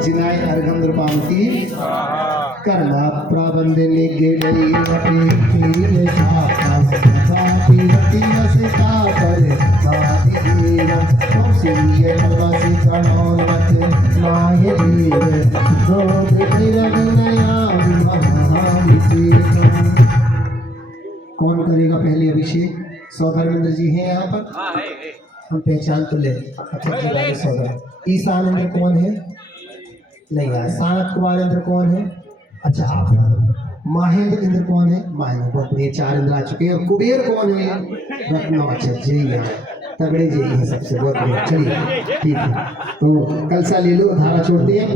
जिनाय अर्घम नृपांति कर्म प्रबंधने गेडई अपने तेरे साथ साथी रति नसिता पर साधीर तुमसे नवसी कणों मत माये दो विरगनया महाभिषेक। कौन करेगा पहले अभिषेक? सौधर्मेंद्र जी हैं यहाँ पर? हाँ है। हम पहचान तो ले। अच्छा सौधर ईशान इंद्र कौन है? नहीं यार। सानत कुमार इंद्र कौन है? अच्छा आप। महेंद्र इंद्र कौन है? महेंद्र। बहुत बढ़िया, 4 इंद्र आ चुके हैं। कुबेर कौन है? रत्नो। अच्छा जी है, तगड़े जी है सबसे। बहुत बढ़िया, चलिए ठीक है। तो कलसा ले लो, धारा छोड़ते हैं।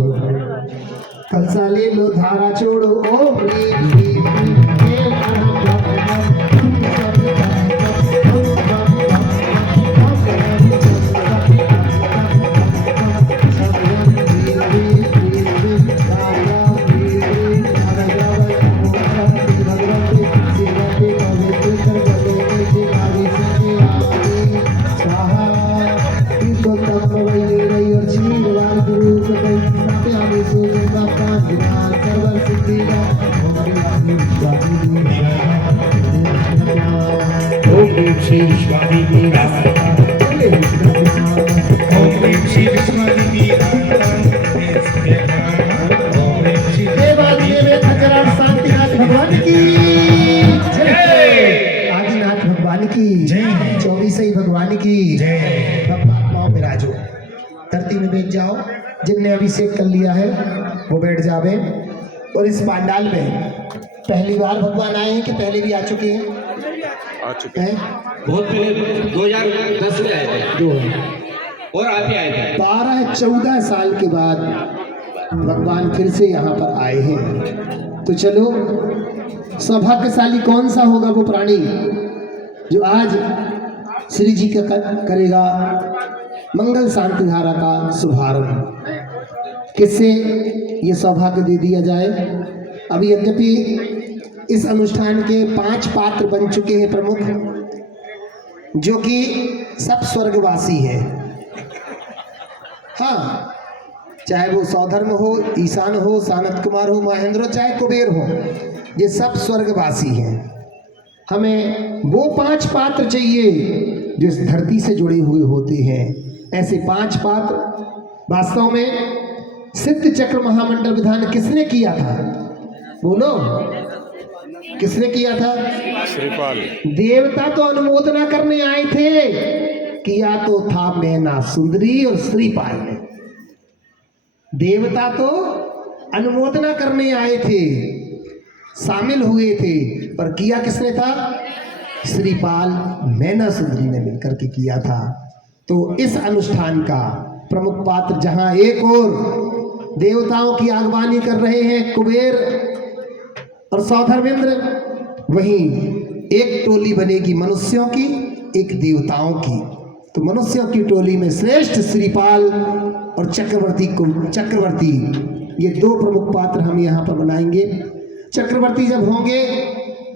कलसा ले लो, धारा छोड़ो। ओम ह्रीं ह्रीं श्री विश्वादिनी भगवान की जय। आदिनाथ भगवान की जय। 24 भगवान की जय। पाँव में राजो, धरती में बैठ जाओ। जिनने अभिषेक कर लिया है वो बैठ जावे। और इस पांडाल में पहली बार भगवान आए हैं कि पहले भी आ चुके हैं? आ चुके हैं, बहुत पहले 2010 में आए थे। और आते आए थे। 12-14 साल के बाद भगवान फिर से यहाँ पर आए हैं। तो चलो, सौभाग्यशाली कौन सा होगा वो प्राणी जो आज श्री जी का करेगा मंगल शांति धारा का शुभारंभ। किससे ये सौभाग्य दे दिया जाए? अभी यद्यपि इस अनुष्ठान के 5 पात्र बन चुके हैं प्रमुख, जो कि सब स्वर्गवासी हैं। हाँ, चाहे वो सौधर्म हो, ईशान हो, सानत कुमार हो, महेंद्र हो, चाहे कुबेर हो, ये सब स्वर्गवासी हैं। हमें वो 5 पात्र चाहिए जो इस धरती से जुड़े हुए होते हैं। ऐसे 5 पात्र वास्तव में सिद्ध चक्र महामंडल विधान किसने किया था? बोलो, किसने किया था? श्रीपाल। देवता तो अनुमोदना करने आए थे, किया तो था मैना सुंदरी और श्रीपाल ने। देवता तो अनुमोदना करने आए थे, शामिल हुए थे, पर किया किसने था? श्रीपाल मैना सुंदरी ने मिलकर के किया था। तो इस अनुष्ठान का प्रमुख पात्र, जहां एक और देवताओं की आगवानी कर रहे हैं कुबेर और सौधर्मेंद्र, वहीं एक टोली बनेगी मनुष्यों की, एक देवताओं की। तो मनुष्यों की टोली में श्रेष्ठ श्रीपाल और चक्रवर्ती, ये 2 प्रमुख पात्र हम यहाँ पर बनाएंगे। चक्रवर्ती जब होंगे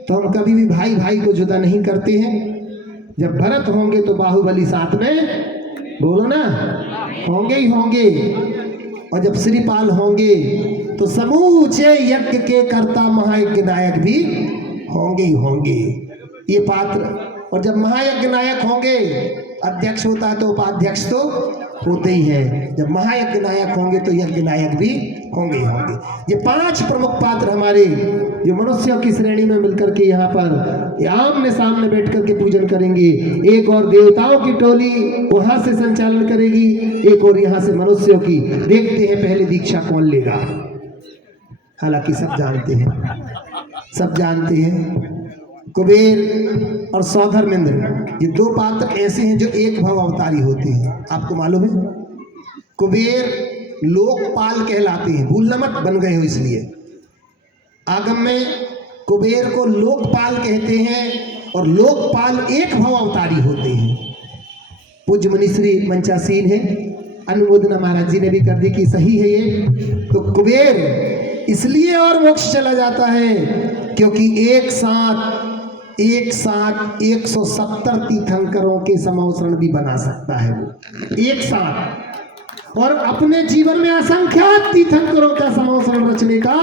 तो हम कभी भी भाई भाई को जुदा नहीं करते हैं। जब भरत होंगे तो बाहुबली साथ में, बोलो ना, होंगे ही होंगे। और जब श्रीपाल होंगे तो समूचे यज्ञ के कर्ता महायज्ञ नायक भी होंगे ही होंगे, ये पात्र। और जब महायज्ञ नायक होंगे, अध्यक्ष होता है तो उपाध्यक्ष तो होते ही है। जब महायज्ञ नायक होंगे तो यज्ञ नायक भी होंगे ही होंगे। ये 5 प्रमुख पात्र हमारे, जो मनुष्यों की श्रेणी में मिलकर के यहाँ पर आमने सामने बैठ करके पूजन करेंगे। एक और देवताओं की टोली वहां से संचालन करेगी, एक और यहाँ से मनुष्यों की। देखते हैं पहले दीक्षा कौन लेगा। हालांकि सब जानते हैं कुबेर और सौधर्मेंद्र, ये 2 पात्र ऐसे हैं जो एक भव अवतारी होते हैं। आपको मालूम है, कुबेर लोकपाल कहलाते हैं। भूलना मत, बन गए हो इसलिए। आगम में कुबेर को लोकपाल कहते हैं और लोकपाल एक भव अवतारी होते हैं। पूज्य मुनिश्री मंचासीन है, अनुमोदना महाराज जी ने भी कर दी कि सही है ये। तो कुबेर इसलिए और मोक्ष चला जाता है क्योंकि एक साथ एक साथ 170 तीर्थंकरों के समोसरण भी बना सकता है वो एक साथ, और अपने जीवन में असंख्यात तीर्थंकरों का समोसरण रचने का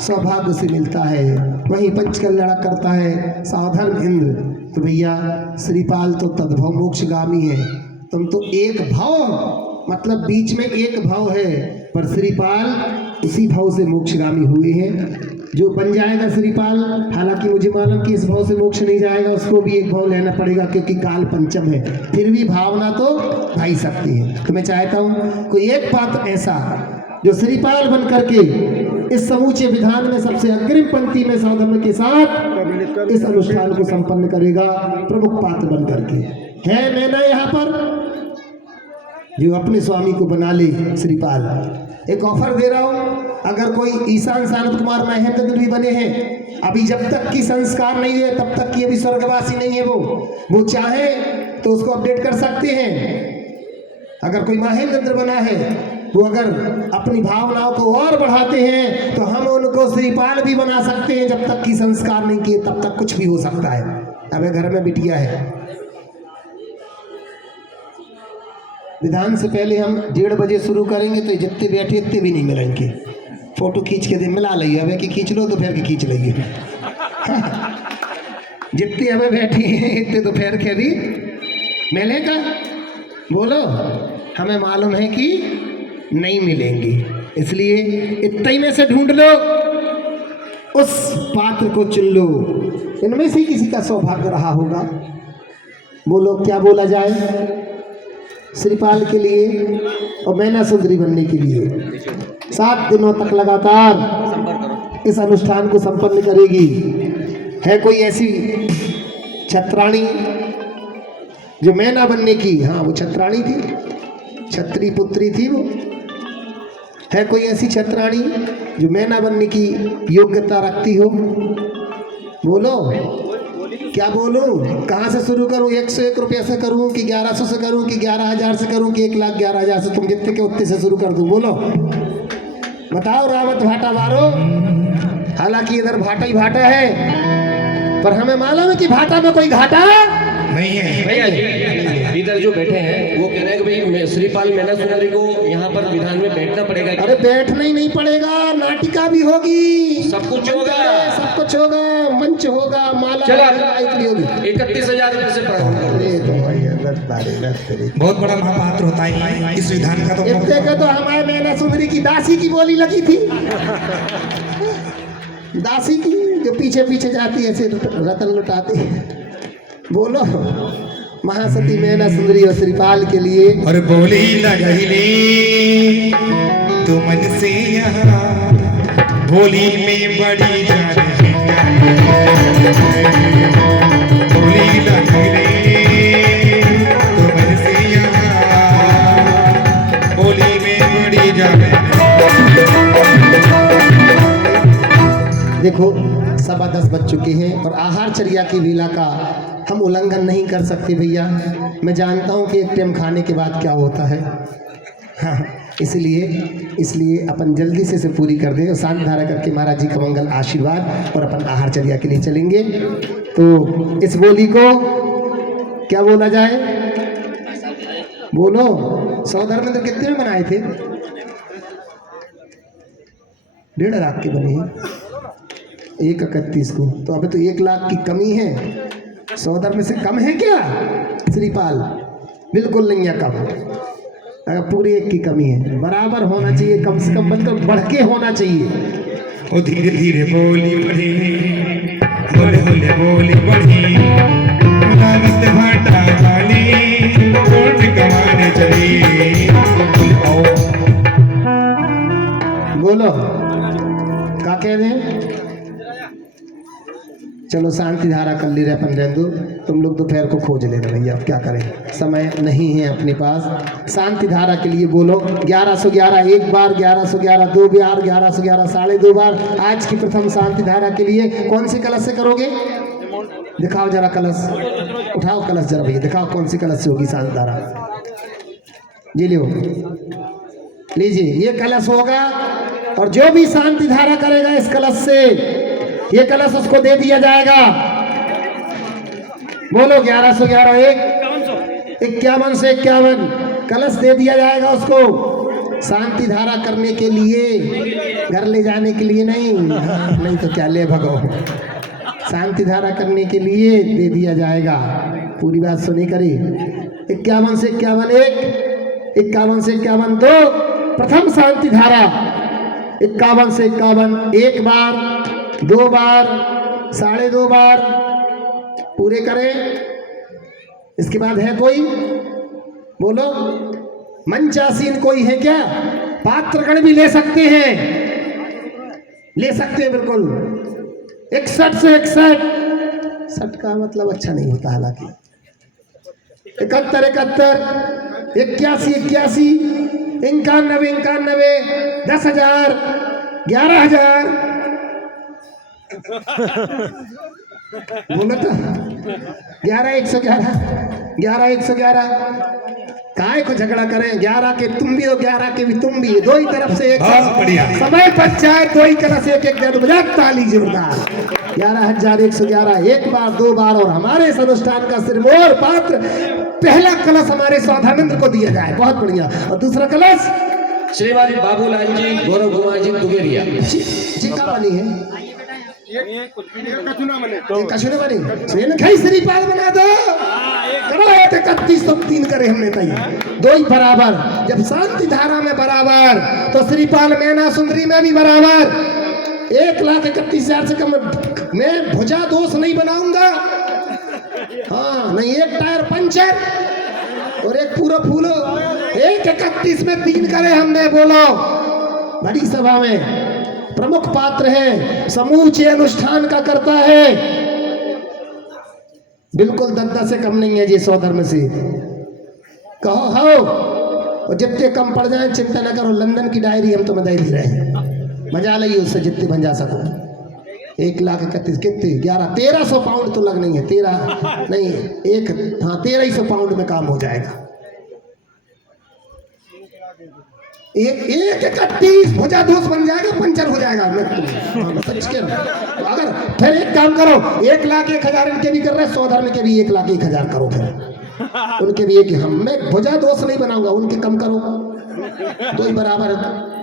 सौभाग्य उसे मिलता है। वहीं पंचकल्याण करता है साधन इंद्र। तो भैया श्रीपाल तो तद्भव मोक्षगामी है, तुम तो एक भाव, मतलब बीच में एक भाव है, पर श्रीपाल उसी भाव से मोक्षगामी हुए हैं। जो बन जाएगा श्रीपाल, हालांकि मुझे मालूम कि इस भाव से मोक्ष नहीं जाएगा, उसको भी एक भाव लेना पड़ेगा क्योंकि काल पंचम है, फिर भी भावना तो भाई सकती है। तो मैं चाहता हूँ कोई एक पात्र ऐसा जो श्रीपाल बन करके इस समूचे विधान में सबसे अग्रिम पंक्ति में सौधर्म के साथ इस अनुष्ठान को संपन्न करेगा, प्रमुख पात्र बन करके है। मैं ना यहाँ पर जो अपने स्वामी को बना ले श्रीपाल। एक ऑफर दे रहा हूँ, अगर कोई ईशान सानंद कुमार महेंद्र भी बने हैं, अभी जब तक की संस्कार नहीं है तब तक की अभी स्वर्गवासी नहीं है, वो चाहे तो उसको अपडेट कर सकते हैं। अगर कोई महेंद्र बना है, वो अगर अपनी भावनाओं को और बढ़ाते हैं तो हम उनको श्रीपाल भी बना सकते हैं। जब तक की संस्कार नहीं किए तब तक कुछ भी हो सकता है। अब घर में बिटिया है, विधान से पहले हम 1:30 बजे शुरू करेंगे, तो जितने बैठे इतने भी नहीं मिलेंगे। फोटो खींच के दे मिला लिया, अब कि खींच लो दोपहर के खींच लीजिए। जितने हमें बैठी हैं इतने दोपहर के अभी मिलेगा, बोलो। हमें मालूम है कि नहीं मिलेंगे, इसलिए इतने ही में से ढूंढ लो, उस पात्र को चुन लो। इनमें से किसी का सौभाग्य रहा होगा, बोलो क्या बोला जाए श्रीपाल के लिए और मैना सुंदरी बनने के लिए 7 दिनों तक लगातार इस अनुष्ठान को संपन्न करेगी। है कोई ऐसी छत्राणी जो मैना बनने की, हाँ वो छत्राणी थी, छत्री पुत्री थी वो। है कोई ऐसी छत्राणी जो मैना बनने की योग्यता रखती हो, बोलो। क्या बोलूं, कहाँ से शुरू करूं? 101 रुपये से करूं कि 1100 से करूं कि 11,000 से करूं कि 1,11,000 से? तुम जितने के उतने से शुरू कर दूं, बोलो बताओ। रावत भाटा मारो, हालांकि इधर भाटा ही भाटा है, पर हमें मालूम है कि भाटा में कोई घाटा नहीं है। भैया जी इधर जो बैठे हैं वो कह रहे हैं कि भाई श्रीपाल मैना सुंदरी को यहाँ पर विधान में बैठना पड़ेगा। अरे बैठना ही नहीं पड़ेगा, नाटिका भी होगी, सब कुछ होगा, सब कुछ होगा, मंच होगा, माला चला होगी। 31,000 रुपये से बहुत बड़ा महापात्र होता है इस विधान का। तो इतने का तो हमारे मैना सुंदरी की दासी की बोली लगी थी, दासी की जो पीछे पीछे जाती है ऐसे रतन लुटाती है। बोलो महासती मैना सुंदरी और श्रीपाल के लिए। और बोली लगैली तू मन से यहाँ, बोली में बड़ी जान बोली लगैली तू मन से यहाँ, बोली में बड़ी जान। देखो 10:15 बज चुके हैं और आहारचर्या की वेला का हम उल्लंघन नहीं कर सकते भैया। मैं जानता हूँ कि एक टाइम खाने के बाद क्या होता है, हाँ, इसलिए अपन जल्दी से पूरी कर दें और शांत धारा करके महाराज जी का मंगल आशीर्वाद और अपन आहारचर्या के लिए चलेंगे। तो इस बोली को क्या बोला जाए, बोलो। 100 धर्मेंद्र कितने में बनाए थे? 1.5 लाख के बने हैं, 131 को, तो अभी तो 1 लाख की कमी है। 100 धर्म से कम है क्या श्रीपाल? बिल्कुल नहीं है कम, पूरी 1 की कमी है, बराबर होना चाहिए, कम से कम मतलब बढ़ के होना चाहिए। ओ धीरे धीरे बोली बढ़ी, बोले बोले बोली बढ़ी, रावत भाटा वाली कोट कमाने चली। बोलो क्या कह रहे हैं? चलो शांति धारा कर ले रहे अपन, रेंदू तुम लोग दोपहर को खोज लेना भैया, अब क्या करें, समय नहीं है अपने पास। शांति धारा के लिए बोलो 1111 एक बार, 1111 2 बार, 1111 2.5 बार। आज की प्रथम शांति धारा के लिए कौन सी कलश से करोगे? दिखाओ जरा कलश, उठाओ कलश जरा भैया, दिखाओ कौन सी कलश से होगी शांति धारा। जी लो, लीजिए ये कलश होगा, और जो भी शांति धारा करेगा इस कलश से, ये कलश उसको दे दिया जाएगा। बोलो 1111 एक 51 से 51 कलश दे दिया जाएगा उसको, शांति धारा करने के लिए, घर ले जाने के लिए नहीं। नहीं तो क्या ले भगो, शांति धारा करने के लिए दे दिया जाएगा। पूरी बात सुनी करी। 51 से 51 एक, 51 से 51 दो, प्रथम शांति धारा 51 से 51 एक बार, 2 बार, 2.5 बार पूरे करें। इसके बाद है कोई, बोलो मंचासीन कोई है क्या? पात्रगण भी ले सकते हैं, ले सकते हैं बिल्कुल। 61 से 61 का मतलब अच्छा नहीं होता हालांकि। 71 81 81 91 10,000 11,000 बोलो तो 11 काय को झगड़ा करें? 11 के तुम भी हो, 11 के भी तुम भी, दो ही तरफ से एक समय पंचायत, दो ही कलश एक एक जन बजा ताली जोरदार। 11,111 एक बार, 2 बार। और हमारे इस अनुष्ठान का सिरमौर पात्र पहला कलश हमारे स्वाधानंद को दिया जाए, बहुत बढ़िया। और दूसरा कलश श्रीमान बाबूलाल जी, गौरव कुमार जी दुगेरिया जी का बनी है, कछुना बनी श्रीपाल बना दो। 31 तो 3 करे हमने तय, 2 ही बराबर। जब शांति धारा में बराबर तो श्रीपाल मैना सुंदरी में भी बराबर। 1,31,000 से कम मैं भुजा दोष नहीं बनाऊंगा। हाँ नहीं, एक टायर पंचर और एक पूरा फूलो। 1,31 में 3 करे हमने। बोलो बड़ी सभा में प्रमुख पात्र है, समूचे अनुष्ठान का करता है, बिल्कुल 10 से कम नहीं है जी। 100 धर्म से कहो हो, और जितने कम पड़ जाए चिंता न करो, लंदन की डायरी हम तुम्हें दे ही रहे हैं, मजा लाइए उससे जितने बन जा सको। 1,31,000 कितने 1300 पाउंड तो लग नहीं है, 13 नहीं 1300 पाउंड में काम हो जाएगा। 1,31 भुजा दोष बन जाएगा, पंचर हो जाएगा। अगर फिर एक काम करो, 1,01,000 इनके भी कर रहे हैं, 100 धर्म के भी 1,01,000 करो, फिर उनके भी एक। हम मैं भुजा दोष नहीं बनाऊंगा, उनके कम करो, 2 ही बराबर,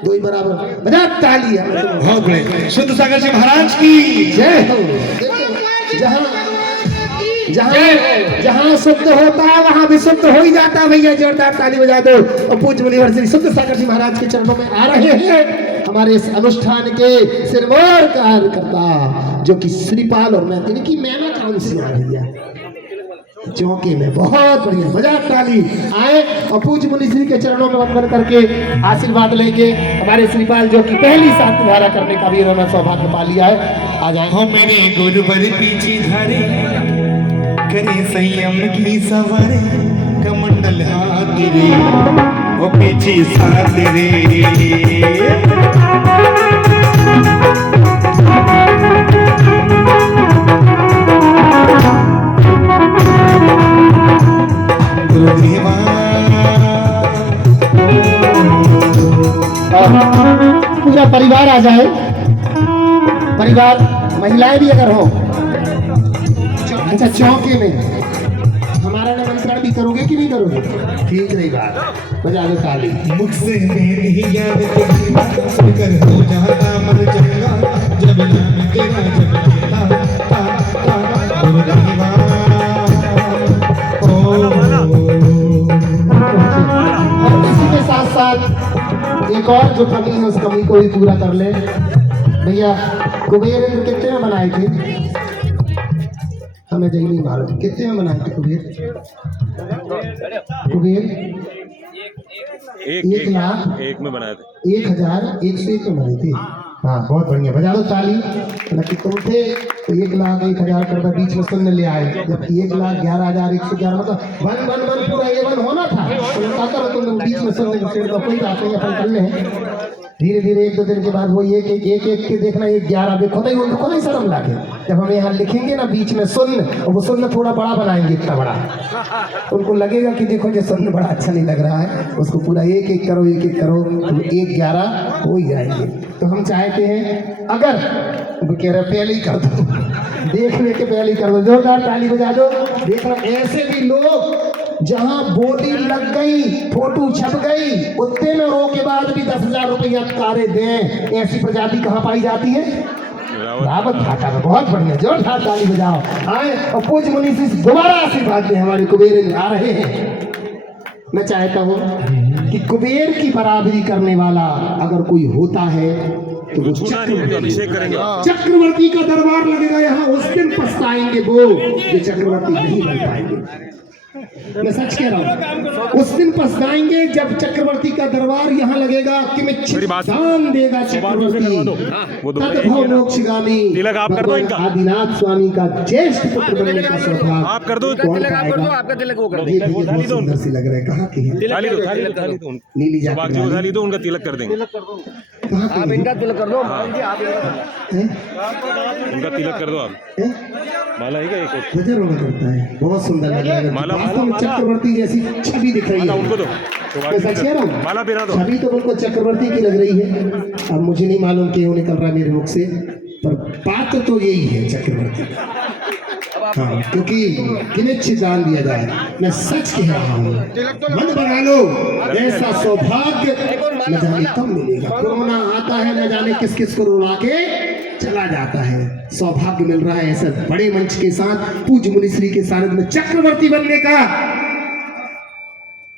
2 ही बराबर। बजा ताली है। बहुत बड़े शुद्ध सागर जी महाराज की जय हो। जहाँ शुद्ध होता है वहाँ विशुद्ध हो ही जाता है भैया। जोरदार ताली बजा दो। और पूज्य मुनिवर श्री शुद्ध सागर जी महाराज के चरणों में आ रहे हैं हमारे इस अनुष्ठान के सिरमौर कार्यकर्ता, जो कि श्रीपाल और मैं, इनकी मैना कौन सी आ रही है चौके में। बहुत बढ़िया, बजा ताली। आए और पूज्य मुनि श्री के चरणों में वंदन करके आशीर्वाद लेंगे हमारे श्रीपाल, जो कि पहली शांति धारा करने का भी इन्होंने सौभाग्य पा लिया है। आ जाए। हो मेरे गुरुवर पीछे धारे करे संयम की सवारे, कमंडल हाथ रे वो पीछे साथ रे। गुरुदेवा पूरा परिवार आ जाए, परिवार महिलाएं भी अगर हो। अच्छा चौके में हमारा निमंत्रण भी करोगे कि नहीं करोगे? ठीक नहीं बात, बजा दो ताली। मुख से नहीं याद तेरी बात सुनकर हो जाता मर जाऊंगा, जब नाम तेरा जब लेता गुरुदेवा। और इसी के साथ साथ एक और जो कमी है उस कमी को भी पूरा कर ले भैया। कुबेर इंद्र कितने में बनाए थे? हमें जही नहीं मालूम कितने में बनाए थे कुबेर। 1,01,000 में बनाए थे, 1,101 में बने थे। हाँ बहुत बढ़िया, बजा दो ताली। कि तुम थे तो 1,01,000 कर बीच में शून्य ले आए, जबकि 1,11,111 मतलब 1 पूरा A1 होना था। तो तुम बीच में शून्य कोई बात नहीं, अपन कर ले। धीरे धीरे 1-2 दिन के बाद वो एक के देखना 1,11 देखो नहीं, उनको नहीं शर्म लागे। जब हम यहाँ लिखेंगे ना बीच में शून्य, और वो शून्य थोड़ा बड़ा बनाएंगे, इतना बड़ा, उनको लगेगा कि देखो ये शून्य बड़ा अच्छा नहीं लग रहा है, उसको पूरा 1-1 करो, 1-1 करो, तो 1,11 हो ही जाएंगे। तो हम चाहते हैं, अगर वो कह रहे पहले ही कर दो, देखने के पहले ही कर दो, जोरदार ताली बजा दो। देखना ऐसे भी लोग जहां बोली लग गई, फोटो छप गई, उतने में रो के बाद भी 10,000 रुपया कारे दें, ऐसी प्रजाति कहाँ पाई जाती है? रावत भाटा में। बहुत बढ़िया, जोरदार ताली बजाओ। आए और पूज्य मुनि से दोबारा आशीर्वाद दें। हमारे कुबेर आ रहे हैं। मैं चाहता हूँ कि कुबेर की बराबरी करने वाला अगर कोई होता है तो वो चक्रवर्ती का दरबार लगेगा यहाँ। उस दिन पछताएंगे वो जो चक्रवर्ती नहीं बन पाएंगे। मैं सच कह रहा हूँ, उस दिन पछताएंगे जब चक्रवर्ती का दरबार यहाँ लगेगा कि मैं दान देगा चक्रवर्ती तत्भव मोक्षगामी आदिनाथ स्वामी का ज्येष्ठ पुत्र बनने का सौभाग्य आप कर दो। कौन पाएगा? आपका तिलक वो कर दो। सुंदर सी लग रहा है। कहाँ की है? नीली जाति उनका तिलक कर देंगे। आप इनका तिलक कर दो। उनका तिलक कर दो आप। माला है एक वजह रोना करता है। बहुत सुंदर लग रहा है। वास्तव में चक्रवर्ती जैसी छवि दिख रही है। उनको दो। मैं सच कह रहा हूँ, माला पहना दो। छवि तो बिल्कुल चक्रवर्ती की लग रही है। अब मुझे नहीं मालूम क्यों निकल रहा मेरे मुख से, पर बात तो यही है चक्रवर्ती। हाँ, क्योंकि किनिच्छित दान दिया जाए। मैं सच कह रहा हूँ, मन बना लो, ऐसा सौभाग्य न जाने कब मिलेगा। कोरोना आता है, न जाने किस किस को रुला के चला जाता है। सौभाग्य मिल रहा है ऐसे बड़े मंच के साथ पूज्य मुनिश्री के सानिध्य में चक्रवर्ती बनने का।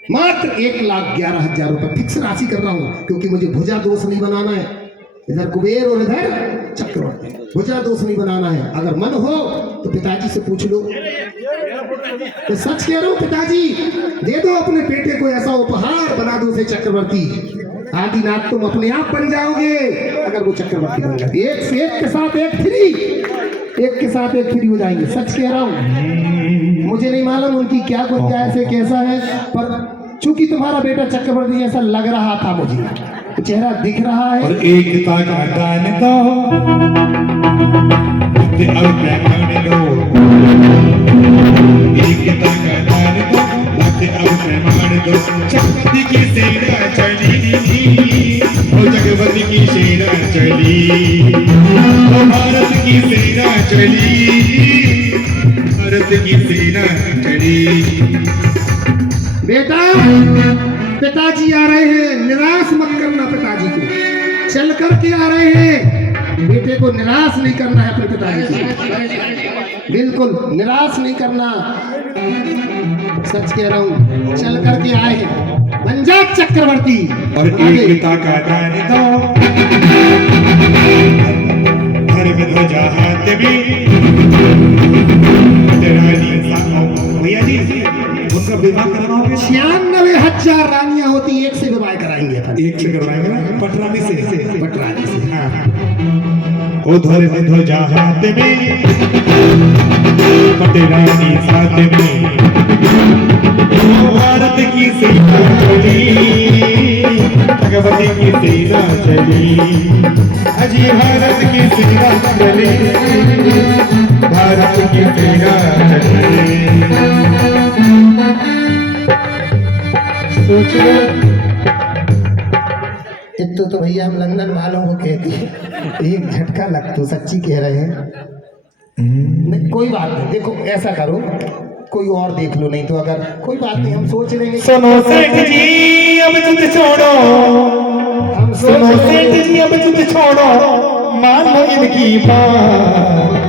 मात्र 1,11,000 रुपए फिक्स राशि कर रहा हूं, क्योंकि मुझे भुजा दोष नहीं बनाना है। इधर कुबेर और इधर चक्रवर्ती, भुजा दोष नहीं बनाना है। अगर मन हो तो पिताजी से पूछ लो। तो सच कह रहा हूं, पिताजी दे दो अपने बेटे को ऐसा उपहार, बना दो उसे चक्रवर्ती। आदिनाथ तुम अपने आप बन जाओगे अगर वो चक्रवर्ती बन जाती। एक से एक के साथ एक फ्री, एक के साथ एक फ्री हो जाएंगे। सच कह रहा हूँ, मुझे नहीं मालूम उनकी क्या गुंजाइश है, कैसा है, पर चूंकि तुम्हारा बेटा चक्रवर्ती जैसा लग रहा था, मुझे चेहरा दिख रहा है। और एकता का दान दो, एकता का दान दो, चक्रवर्ती की सेना चली, ओ जगवती की सेना चली, ओ भारत की सेना चली, भारत की सेना चली। बेटा, पिताजी आ रहे हैं, निराश मत करना पिताजी को। चल करके आ रहे हैं, बेटे को निराश नहीं करना है अपने पिताजी को, बिल्कुल निराश नहीं करना। सच कह रहा हूँ, चल करके आए हैं, बन जा चक्रवर्ती। और एकता का दान दो, घर में ध्वजा हाथ में, भैया जी उनका विवाह करवाओगे? 96,000 रानियां होती, एक से विवाह कराएंगे अपन। एक से करवाएंगे ना, पटरानी से। पटरानी से, हाँ। ओ धोरे में ध्वजा हाथ में, पटरानी साथ में, भारत की सेना चली, भगवती की सेना चली, अजी भारत की सेना चली, भारत की सेना चली। सोच लो, एक तो भैया हम लंदन वालों को कहती है, एक झटका लग, तो सच्ची कह रहे हैं। नहीं कोई बात नहीं, देखो ऐसा करो, कोई और देख लो, नहीं तो अगर कोई बात नहीं, हम सोच लेंगे। सुनो सेठ जी अब जिद छोड़ो, हम सुनो सेठ जी अब जिद छोड़ो, मानो इनकी बात,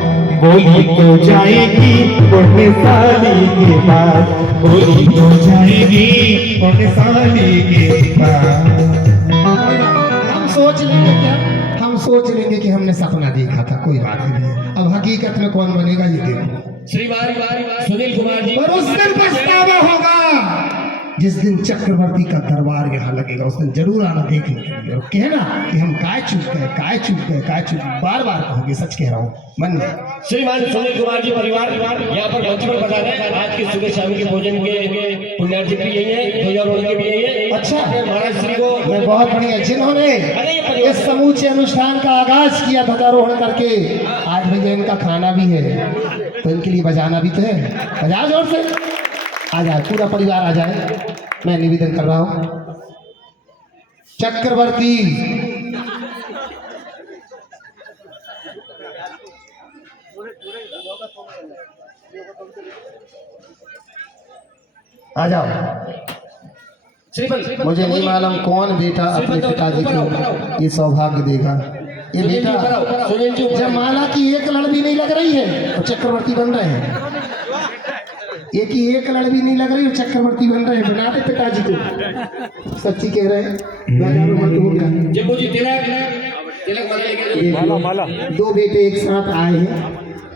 बोली तो जाएगी पुण्य साली के बाद, बोली तो जाएगी पुण्य साली के बाद। हम सोच लेंगे क्या, हम सोच लेंगे कि हमने सपना देखा था, कोई बात नहीं। अब हकीकत में कौन बनेगा ये देखो। श्रीमान सुनील कुमार जी। पर उस दिन पछतावा होगा जिस दिन चक्रवर्ती का दरबार यहाँ लगेगा, उस दिन जरूर आना देखने के लिए। और कहना कि हम काय चूक गए, काय चूक गए, काय चूक, बार बार कहोगे। सच कह रहा हूँ मन में। श्रीमान सुनील कुमार जी परिवार यहाँ पर मंच पर बता दें, आज की सुबह शाम के भोजन के पुण्यार्थित भी यही है, ध्वजारोहण के भी यही है। अच्छा, महाराज श्री को मैं बहुत बढ़िया, जिन्होंने इस समूचे अनुष्ठान का आगाज किया ध्वजारोहण करके, आज भैया इनका खाना भी है, तो इनके लिए बजाना भी तो है। बजा जोर से, आ जाए पूरा परिवार आ जाए। मैं निवेदन कर रहा हूं, चक्रवर्ती आ जाओ। श्रीफल मुझे नहीं मालूम कौन बेटा अपने पिताजी को ये सौभाग्य देगा। ये बेटा सुनील जी जब माला की एक लड़ भी नहीं लग रही है और चक्रवर्ती बन रहे हैं, एक ही एक लड़ भी नहीं लग रही और चक्रवर्ती बन रहे हैं। बनाते पिताजी को, सच्ची कह रहे हैं। हो गया जम्बू जी तिलक माला लेके एक माला माला दो बेटे एक साथ आए हैं,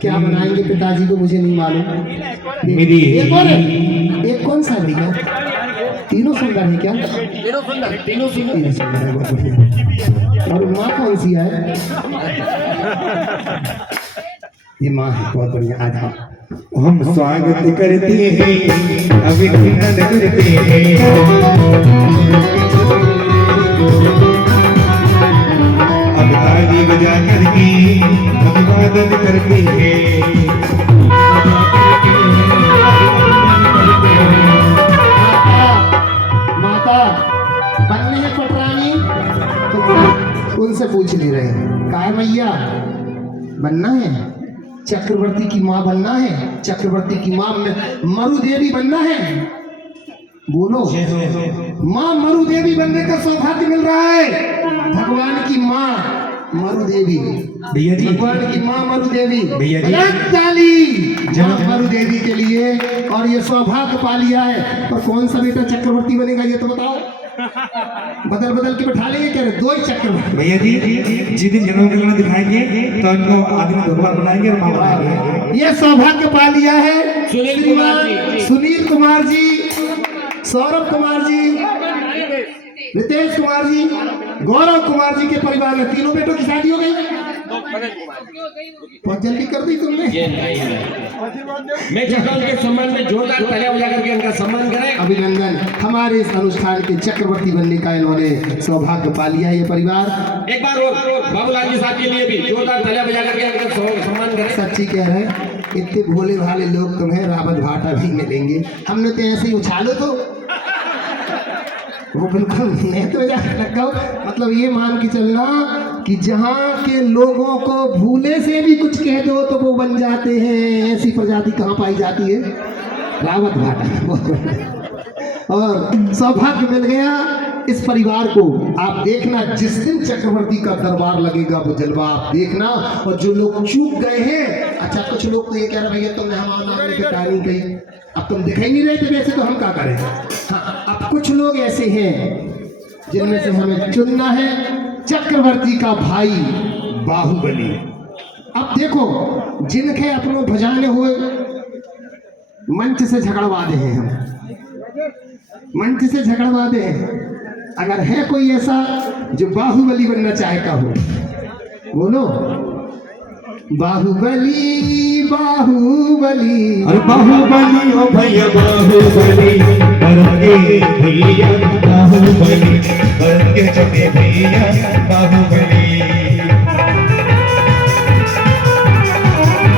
क्या बनाएंगे पिताजी को मुझे नहीं मालूम। मेरी एक और है, एक कौन सा भैया? तीनों सुंदर है क्या? तीनों सुंदर तीनों सुंदर तीनों सुंदर है, बहुत बढ़िया। और माँ कौन सी है? ये माँ है, बहुत बढ़िया। आ जाओ। हम स्वागत करते हैं, अभिनंदन करते हैं, अब ताली बजा करके अभिवादन करते हैं। माता बनने है पटरानी, तो उनसे पूछ ले रहे हैं। कहा मैया बनना है, चक्रवर्ती की माँ बनना है, चक्रवर्ती की माँ मरु देवी बनना है। बोलो, माँ मरु देवी बनने का सौभाग्य मिल रहा है। भगवान की माँ मरु देवी, भैया जी, भगवान की माँ मरु देवी, भैया जी, ताली माँ मरु देवी के लिए। और ये सौभाग्य पा लिया है। पर कौन सा बेटा चक्रवर्ती बनेगा ये तो बताओ। बदल बदल के बैठा लेंगे क्या? दो ही चक्रवर्ती। भैया जी, जिस दिन जन्म ग्रहण दिखाएंगे तो इनको आदमी भगवान बनाएंगे और माँ बनाएंगे। ये सौभाग्य पा लिया है सुनील कुमार जी, सुनील कुमार जी, सौरभ कुमार जी, रितेश कुमार जी, गौरव कुमार जी के परिवार में तीनों बेटों की शादी हो गई। बहुत जल्दी कर दी तुमने। मैं चाहता हूँ उनके सम्मान में जोरदार तालियां बजा करके उनका सम्मान करें। अभिनंदन। हमारे इस अनुष्ठान के चक्रवर्ती बनने का इन्होंने सौभाग्य पा लिया है ये परिवार। एक बार और बाबूलाल जी साहब के लिए भी जोरदार तालियां बजा करके उनका सम्मान करें। सच्ची कह रहे हैं, इतने भोले भाले लोग तुम्हें रावत भाटा भी मिलेंगे। हमने तो ऐसे ही उछालो तो वो बिल्कुल नहीं तो लगा। मतलब ये मान के चलना कि जहाँ के लोगों को भूले से भी कुछ कह दो तो वो बन जाते हैं। ऐसी प्रजाति कहाँ पाई जाती है? रावत भाटा। और सौभाग्य मिल गया इस परिवार को। आप देखना जिस दिन चक्रवर्ती का दरबार लगेगा वो जलवा आप देखना। और जो लोग चूक गए हैं, अच्छा कुछ लोग तो ये कह रहे भैया तुमने हमारे तारीफ कही, अब तुम दिख ही नहीं रहे थे, वैसे तो हम क्या करें। हाँ, अब कुछ लोग ऐसे हैं जिनमें से हमें चुनना है चक्रवर्ती का भाई बाहुबली। अब देखो जिनके अपनों भजाने हुए मंच से झगड़वा दे हैं, हम मंच से झगड़वा दे हैं। अगर है कोई ऐसा जो बाहुबली बनना चाहता हो, बोलो बाहुबली बाहुबली। अरे बाहुबली ओ भैया बाहुबली, भरत के भैया बाहुबली, भरत के छोटे भैया बाहुबली।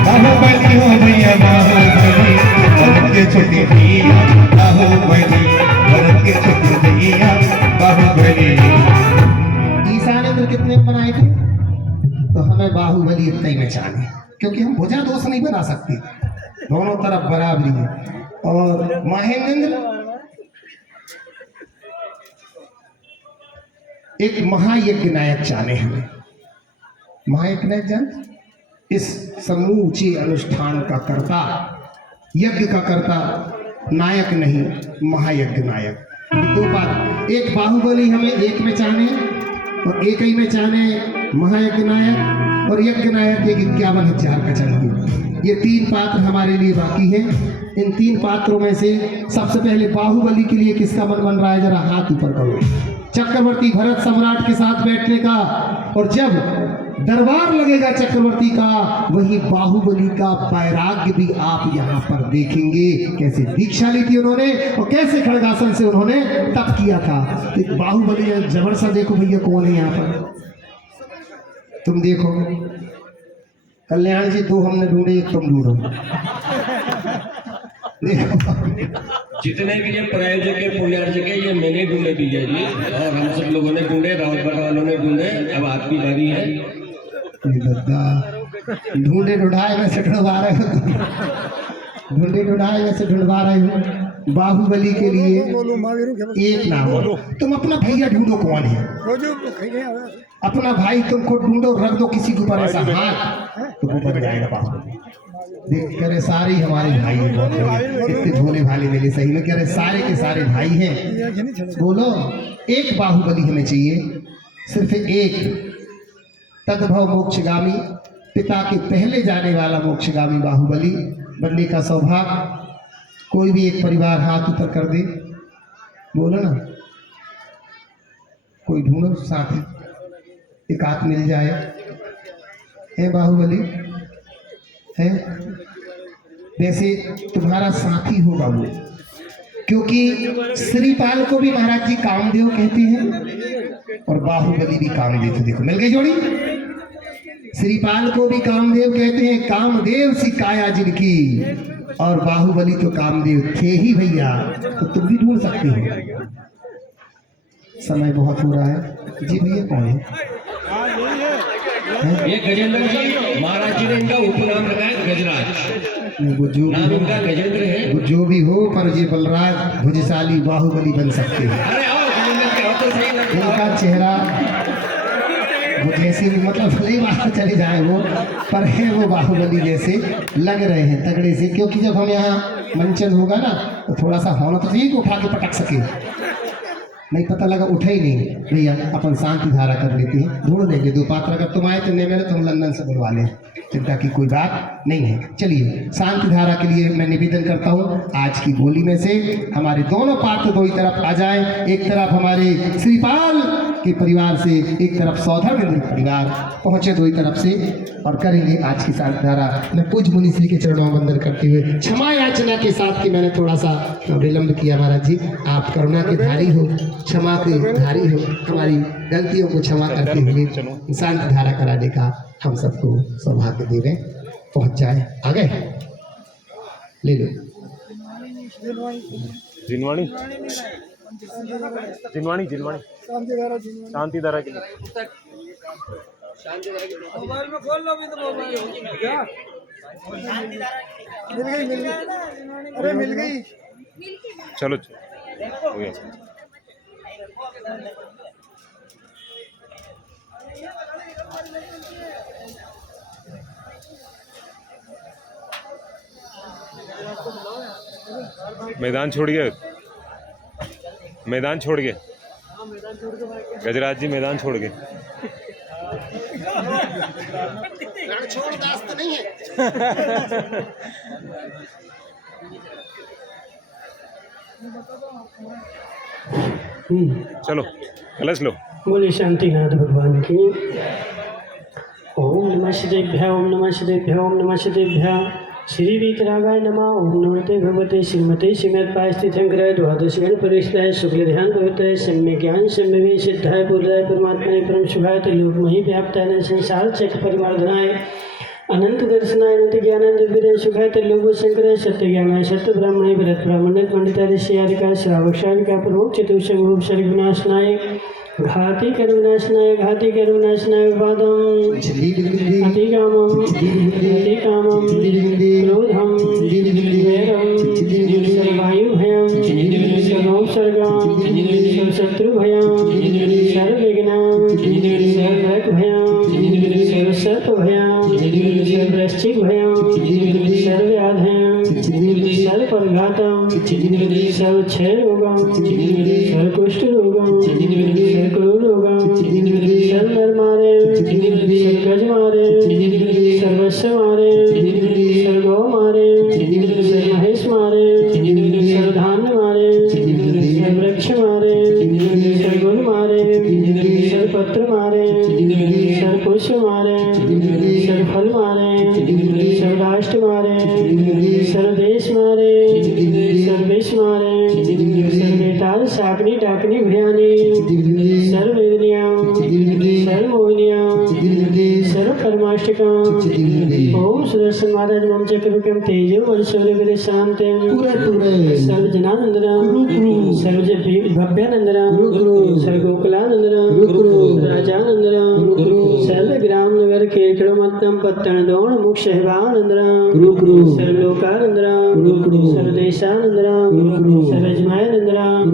बाहुबली ओ भैया बाहुबली, भरत के छोटे भैया बाहुबली, भरत के छोटे भैया बाहुबली। ईसा ने तो कितने बनाए थे, तो हमें बाहुबली इतना ही बचाने, क्योंकि हम भुजा दोष नहीं बना सकते, दोनों तरफ बराबरी है। और महेंद्र एक महायज्ञ नायक चाहे हमें। महायज्ञ नायक जान, इस समूचे अनुष्ठान का कर्ता, यज्ञ का कर्ता, नायक नहीं महायज्ञ नायक। दो बात, एक बाहुबली हमें एक में चाहने और एक ही में चाहने महायज्ञ नायक, और यज्ञ नायक एक 51,000 का चाहिए। ये तीन पात्र हमारे लिए बाकी हैं। इन तीन पात्रों में से सबसे पहले बाहुबली के लिए किसका मन बन रहा है, जरा हाथ ऊपर करो। चक्रवर्ती भरत सम्राट के साथ बैठने का, और जब दरबार लगेगा चक्रवर्ती का, वही बाहुबली का वैराग्य भी आप यहाँ पर देखेंगे। कैसे दीक्षा ली थी उन्होंने और कैसे खड़गासन से उन्होंने तप किया था। एक बाहुबली है जबरदस्त। देखो भैया कौन है यहाँ पर, तुम देखो। कल्याण जी दो हमने ढूंढे, एक तुम ढूंढो। जितने भी ये प्रायोजक है पुण्यार्जक है, ये मैंने ढूंढे विजय जी, और हम सब लोगों ने ढूंढे, रावत भाटा वालों ने ढूंढे। अब आपकी बारी है। ढूंढे ढूंढाए में से ढूंढवा रहे हो। ढूंढे ढूंढाए वैसे ढूंढवा रहे हूँ बाहुबली के लिए एक नाम बोलो। तुम अपना भैया ढूंढो कौन है, अपना भाई तुमको ढूंढो, रख दो किसी के ऊपर ऐसा हाथ तो वो बन जाएगा बाहुबली। देख कह रहे सारे ही हमारे भाई हैं, बहुत बढ़िया, इतने भोले भाले मिले सही में, कह रहे सारे के सारे भाई हैं। बोलो एक बाहुबली हमें चाहिए, सिर्फ एक, तद्भव मोक्षगामी, पिता के पहले जाने वाला मोक्षगामी बाहुबली बनने का सौभाग्य कोई भी एक परिवार हाथ ऊपर कर दे। बोलो ना, कोई ढूंढो साथी, एक हाथ मिल जाए। है बाहुबली है, वैसे तुम्हारा साथी होगा वो, क्योंकि श्रीपाल को भी महाराज जी कामदेव कहते हैं और बाहुबली भी कामदेव। तो देखो मिल गई जोड़ी, श्रीपाल को भी कामदेव कहते हैं, कामदेव सी काया जिनकी, और बाहुबली तो कामदेव थे ही भैया, तो तुम भी ढूंढ सकते हो। समय बहुत हो रहा है जी। भैया कौन है? ये गजेंद्र जी, महाराज जी ने इनका उपनाम रखा है गजराज, वो जो नाम इनका गजेंद्र है। वो जो भी हो, पर ये बलराज भुजशाली बाहुबली बन सकते हैं। अरे आओ गजेंद्र के, आओ तो सही लगता है। इनका चेहरा वो जैसे भी, मतलब भले ही बाहर चले जाए वो, पर है वो बाहुबली जैसे लग रहे हैं तगड़े से। क्योंकि जब हम यहाँ मंचन होगा ना तो थोड़ा सा होना तो चाहिए कि उठा के पटक सके, नहीं पता लगा उठे ही नहीं। भैया अपन शांति धारा कर लेते हैं, ढूंढ लेंगे दो पात्र। अगर तुम आए तो नहीं मेरे, तो हम लंदन से बुलवा लें, चिंता की कोई बात नहीं है। चलिए शांति धारा के लिए मैं निवेदन करता हूँ, आज की बोली में से हमारे दोनों पात्र दो ही तरफ आ जाएं। एक तरफ हमारे श्रीपाल के परिवार से, एक तरफ सौधर्मेंद्र परिवार पहुँचे दो ही तरफ से, और करेंगे आज की शांति धारा। मैं पूज्य मुनि श्री के चरणों में वंदन करते हुए क्षमा याचना के साथ कि मैंने थोड़ा सा विलम्ब किया। महाराज जी आप करुणा के धारी हो, क्षमा के धारी हो, हमारी गलतियों को क्षमा करते हुए शांति धारा कराने का हम सबको सौभाग्य देवें। पहुंच जाए, आ गए, ले लो। जिनवाणी जिनवाणी जिनवाणी शांति धारा के लिए मोबाइल में खोल लो भी तो मोबाइल क्या मिल गई अरे मिल गई। चलो हो गया। मैदान छोड़ गए, मैदान छोड़ गए गजराज जी, मैदान छोड़ गए। रणछोड़दास तो नहीं है। चलो कलश लो। बोले शांतिनाथ भगवान की। ओम नमः शिवेभ्यः, ओम नमः शिवेभ्यः, ओम नमः शिवेभ्यः। श्री वीतरागाय नमः। ओम नमस्ते भगवते श्रीमते श्रीमद्पाय स्थितंकराय द्वादश गण परिष्ठाय शुक्ल ध्यान भगवताय सम्य ज्ञान सम्यवे सिद्धाय पूर्णाय परमात्मने परम शुभाय लोकमहि व्याप्ताय संसार चक्र परिवर्धनाय अनंत दर्शनाय अनंत ज्ञानानंद विरय सुखाय लोक शंकराय सत्य ज्ञानाय सत्य ब्राह्मणे भरत ब्राह्मण पंडिताय ऋषियारिका श्रावक श्राविका प्रमुख चतुर्षभ शरीर विनाशनाय घाति कर्मनाशनाय घाति कर्मनाशनाय विवादम अति कामम क्रोधम वैरम सर्वायु भयम सर्वोपसर्गम सर्वशत्रु भयम सर्वविघ्नम सर्वभय भयम सर्वसर्प भयम सर्ववृश्चिक भयम सर्वव्याधयम सर्वपरघातम सर्वक्षय रोगम सर्वकुष्ठ रोगम सर्वकुरोगम सर्वनरमारे सर्वगजमारे सर्वस्वमारे सर्वगौमारे सर्वमहेश मारे सर्वधान्य मारे सर्ववृक्ष मारे सर्वगुण मारे सर्वपत्र मारे सर्वपुष्प मारे सर्वफल मारे सर्वराष्ट्र मारे सर्वदेश मारे सर्वेश मारे सर्वेताल शाकनी डाकनी भयानी सर्ववेदनियाम सर्वमोहिनियाम सर्वकर्माष्टकम। ओम सुदर्शन महाराज मम चक्रवर्कम तेजो वर्षौर्य शांतिम सर्वजनानंदनम सर्वभव्यानंदनम सर्वगोकुलानंदनम राजानंदनम सर्वग्राम नगर कीर्तनमत्तम पत्तन दौड़ मुख सहबानंदराम गुरु गुरु सर्वलोकानंदराम सर्वदेशानंदराम सर्वजमायनंदराम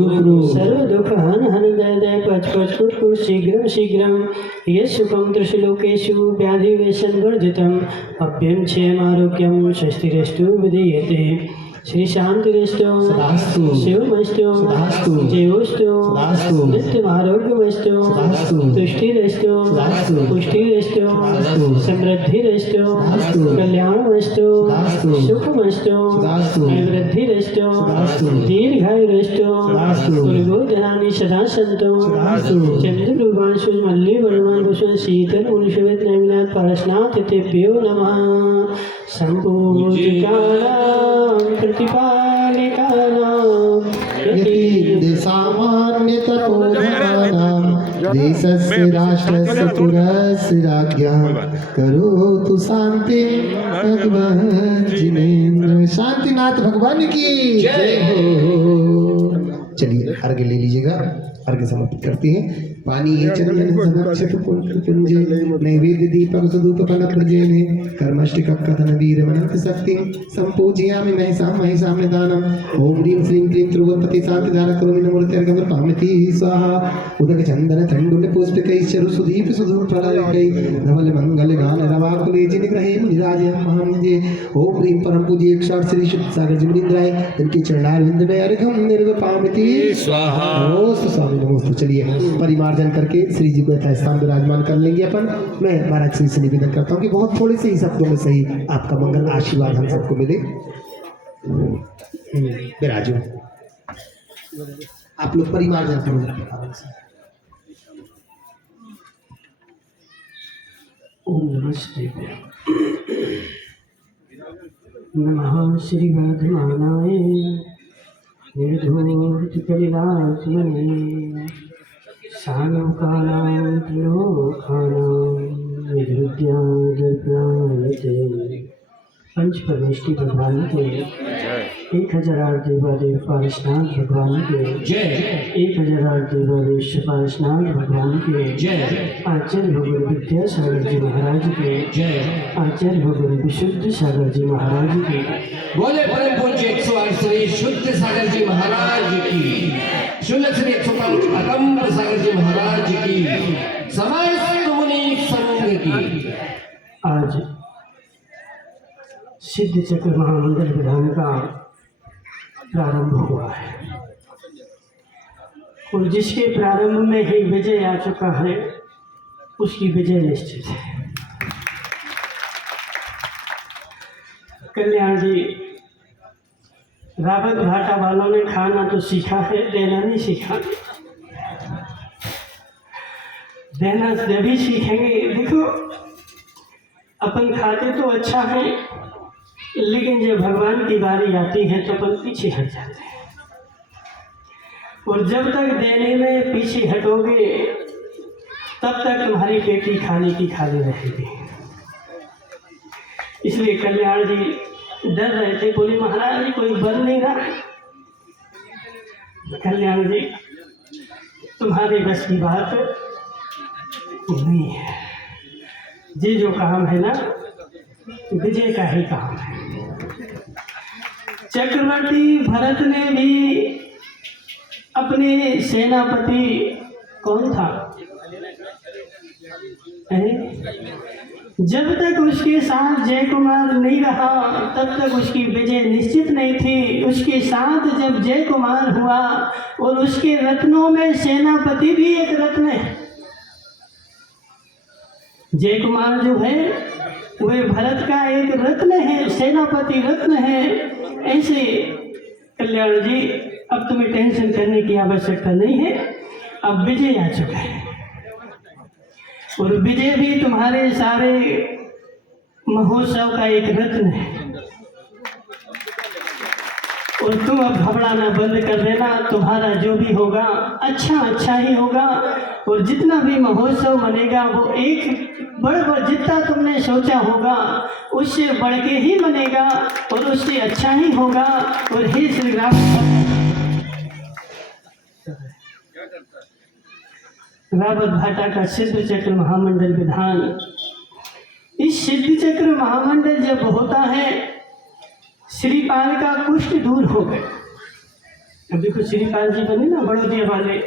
सर्व दुख हन हन दय दय पच पच कुट कुट शीघ्रम शीघ्रम यशुकम त्रिशलोकेषु व्याधि वेशन वर्जितम अप्यम क्षेमारोग्यम षष्टिरेष्टु विधीयते श्री शांतिरेष्टो सदास्तु शिवमस्तु सदास्तु जीवोस्तु सदास्तु नित्यमारोग्यमस्तु सदास्तु तुष्टिरेष्टो सदास्तु पुष्टिरेष्टो सदास्तु समृद्धिरेष्टो सदास्तु कल्याणमस्तु सदास्तु सुखमस्तु सदास्तु अभिवृद्धिरेष्टो सदास्तु दीर्घायुरेष्टो सदास्तु पूर्वोधनानि सदा सन्तो सदास्तु चन्द्ररूपांशु मल्ली वर्मान भूषण शीतल मुनिषवेद नैमिनाथ पारसनाथ तेभ्यो नमः संपूजिकानां प्रतिपालिकानां सामान्यतपोधनानां देशस्य राष्ट्रस्य पुरस्य राज्ञः करोतु शांति भगवान जिनेन्द्र। शांतिनाथ भगवान की जय हो। चलिए अर्घ्य ले लीजिएगा, अर्घ्य समर्पित करते हैं। पानी चंदन सदक्षत पुंज नैवेद्य दीपक सुधूप फल प्रजेने कर्मष्टिक कथन वीर वनंत शक्ति संपूजयामि महिषाम निदानम ओम ह्रीं श्रीं क्लीं ध्रुवपति शांति धारा करोमि नमोर्त्यर्घ्यं पामिति स्वाहा उदक चंदन तंडुल पुष्पिकैश्चरु सुदीप सुधूप फलकै धवल मंगल गान रवाकुले जिनग्रहे मुनिराजय महामजे ओम ह्रीं परम पूज्य 108 श्री शुद्ध सागर जिमनिंद्राय इनके चरणारविंद में अर्घ्यं निर्वपामिति स्वाहा। नमोस्तु स्वामी नमोस्तु। चलिए परिमार्जन करके श्री जी को यथास्थान विराजमान कर लेंगे अपन। मैं महाराज श्री से निवेदन करता हूँ कि बहुत थोड़े से ही शब्दों में सही आपका मंगल आशीर्वाद हम सबको मिले। विराजो आप लोग परिमार्जन करो। ओम नमः शिवाय। नमः श्री वर्धमानाय निर्धूतकलिलात्मने सालोकानां त्रिलोकानां विद्यादर्पणायते पंच परमेष्टि भगवान के 1008 देवादेव पारसनाथ भगवान के जय 1008 देवादेव पारसनाथ भगवान के जय आचार्य भगवान विद्यासागर जी महाराज के जय आचार्य भगवान विशुद्ध सागर जी महाराज के बोले परम पूज्य 108 श्री शुद्ध सागर जी महाराज की, शुल्क श्री 105 अकम्ब सागर जी महाराज की, समस्त मुनि संघ की। आज सिद्ध चक्र महामंडल विधान का प्रारंभ हुआ है और जिसके प्रारंभ में ही विजय आ चुका है उसकी विजय निश्चित है। कल्याण जी, रावत घाटा वालों ने खाना तो सीखा है, देना नहीं सीखा। देना जभी सीखेंगे। देखो अपन खाते तो अच्छा है, लेकिन जब भगवान की बारी आती है तो अपन पीछे हट जाते हैं और जब तक देने में पीछे हटोगे तब तक तुम्हारी पेटी खाने की खाली रहेगी। इसलिए कल्याण जी डर रहे थे, बोले महाराज जी कोई बन नहीं रहा। कल्याण जी तुम्हारे बस की बात नहीं है। ये जो काम है ना विजय का ही काम है। चक्रवर्ती भरत ने भी अपने सेनापति कौन था जब तक उसके साथ जय कुमार नहीं रहा तब तक उसकी विजय निश्चित नहीं थी। उसके साथ जब जय कुमार हुआ और उसके रत्नों में सेनापति भी एक रत्न है। जय कुमार जो है वह भरत का एक रत्न है, सेनापति रत्न है। ऐसे कल्याण जी अब तुम्हें टेंशन करने की आवश्यकता नहीं है, अब विजय आ चुका है और विजय भी तुम्हारे सारे महोत्सव का एक रत्न है। और तुम अब घबराना बंद कर देना, तुम्हारा जो भी होगा अच्छा ही होगा और जितना भी महोत्सव मनेगा वो एक बढ़ जितना तुमने सोचा होगा उससे बढ़ के ही मनेगा और उससे अच्छा ही होगा। और हे श्री राम रावत भाटा का सिद्ध चक्र महामंडल विधान। इस सिद्ध चक्र महामंडल जब होता है, श्रीपाल का कुष्ठ दूर हो गए। अब देखो श्रीपाल जी बने ना, बड़ोदिया वाले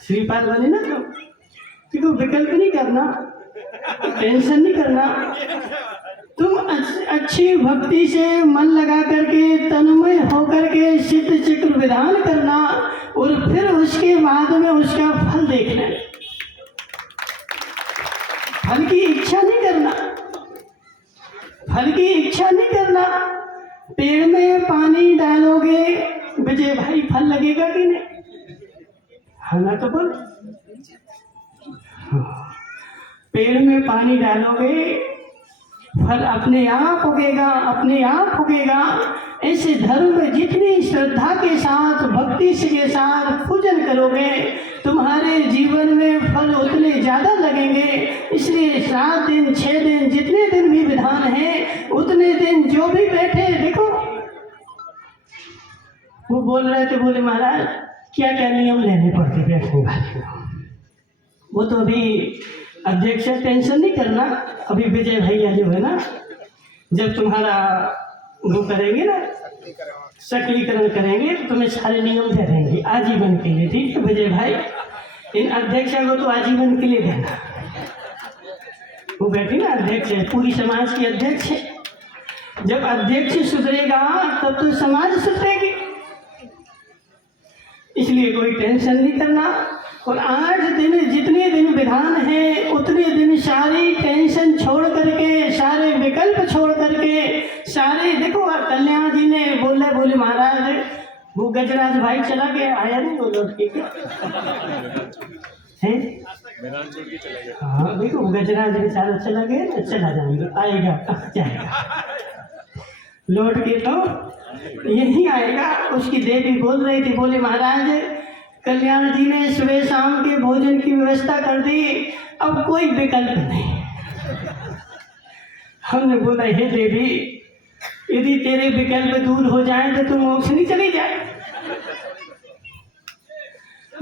श्रीपाल बने ना, तो देखो विकल्प नहीं करना, टेंशन नहीं करना, तुम अच्छी भक्ति से मन लगा करके तन्मय होकर के सिद्ध चक्र विधान करना और फिर उसके बाद में उसका फल देखना। फल की इच्छा नहीं करना, फल की इच्छा नहीं करना। पेड़ में पानी डालोगे विजय भाई, फल लगेगा कि नहीं? हाँ ना, तो बोल। पेड़ में पानी डालोगे, फल अपने आप उगेगा, अपने आप उगेगा। ऐसे धर्म में जितनी श्रद्धा के साथ, भक्ति के साथ पूजन करोगे, तुम्हारे जीवन में फल उतने ज़्यादा लगेंगे। इसलिए 7 दिन 6 दिन जितने दिन भी विधान है, उतने दिन जो भी बैठे, देखो वो बोल रहे थे, बोले महाराज क्या क्या नियम लेने पड़ते बैठने वाले को। वो तो अभी अध्यक्ष टेंशन नहीं करना, अभी विजय भैया जो है ना, जब तुम्हारा वो करेंगे ना, सक्रियकरण करेंगे, तो तुम्हें सारे नियम दे देंगे आजीवन के लिए। ठीक है विजय भाई, इन अध्यक्ष को तो आजीवन के लिए देना। वो बैठी ना अध्यक्ष है, पूरी समाज की अध्यक्ष है। जब अध्यक्ष सुधरेगा तब तो समाज सुधरेगी। इसलिए कोई टेंशन नहीं करना। और 8 दिन जितने दिन विधान है, उतने दिन सारी टेंशन छोड़ करके, सारे विकल्प छोड़ करके, सारे देखो। कल्याण जी ने बोले महाराज वो गजराज भाई चला गया, आया नहीं वो लौट के है। हाँ देखो गजराज बेचारा चला गया, तो चला जाएंगे, आएगा कहाँ जाएगा, लौट के तो यही आएगा। उसकी देवी बोल रही थी, बोले महाराज कल्याण जी ने सुबह शाम के भोजन की व्यवस्था कर दी, अब कोई विकल्प नहीं। हमने बोला हे देवी, यदि तेरे विकल्प दूर हो जाए तो तुम मोक्ष नहीं चली जाए।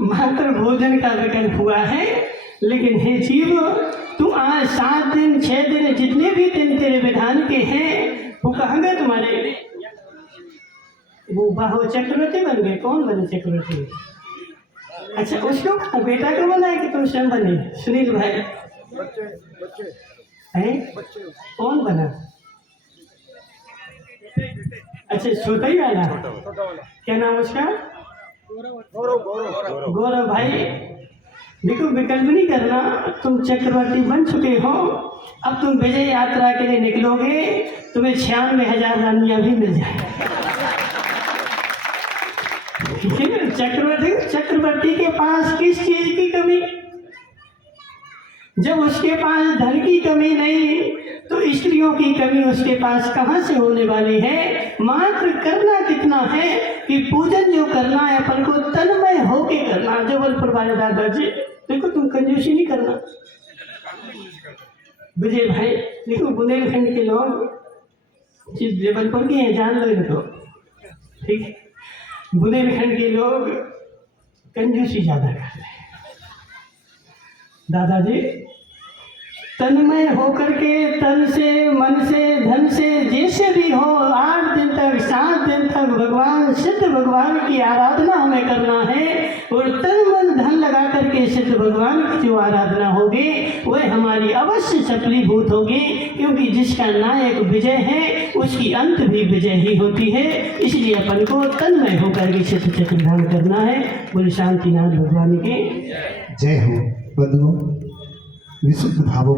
मात्र भोजन का विकल्प हुआ है, लेकिन हे जीव तू आज 7 दिन 6 दिन जितने भी दिन तेरे विधान के हैं, वो कहाँ गए तुम्हारे? वो बाहो चक्रवर्ती बन गए। कौन बने चक्रवर्ती? अच्छा उसको बेटा को बना है कि तुम स्वयं बने? सुनील भाई हैं? कौन बना? अच्छा छोटा ही वाला, क्या नाम उसका? गौरव भाई। देखो विकल्प नहीं करना, तुम चक्रवर्ती बन चुके हो, अब तुम विजय यात्रा के लिए निकलोगे, तुम्हें 96,000 रानियां भी मिल जाए। चक्रवर्ती के पास किस चीज की कमी? जब उसके पास धन की कमी नहीं, तो स्त्रियों की कमी उसके पास कहाँ से होने वाली है? मात्र करना कितना है कि पूजन जो करना है अपन को तन्मय होके करना। जबलपुर वाले दादाजी देखो, तुम कंजूसी नहीं करना। विजय भाई देखो, बुंदेलखंड के लोग जबलपुर के हैं, जान लो इनको, ठीक है। बुंदेलखंड के लोग कंजूसी ज़्यादा करते हैं। दादाजी तन्मय होकर के तन से, मन से, धन से, जैसे भी हो 8 दिन तक 7 दिन तक भगवान सिद्ध भगवान की आराधना हमें करना है। और तन मन धन लगा करके सिद्ध भगवान की जो आराधना होगी वह हमारी अवश्य सफलीभूत होगी, क्योंकि जिसका नायक विजय है उसकी अंत भी विजय ही होती है। इसलिए अपन को तन्मय होकर के सिद्ध चक्रधाम करना है। बोले शांतिनाथ भगवान की जय हो। बंधुओं, विशुद्ध भावों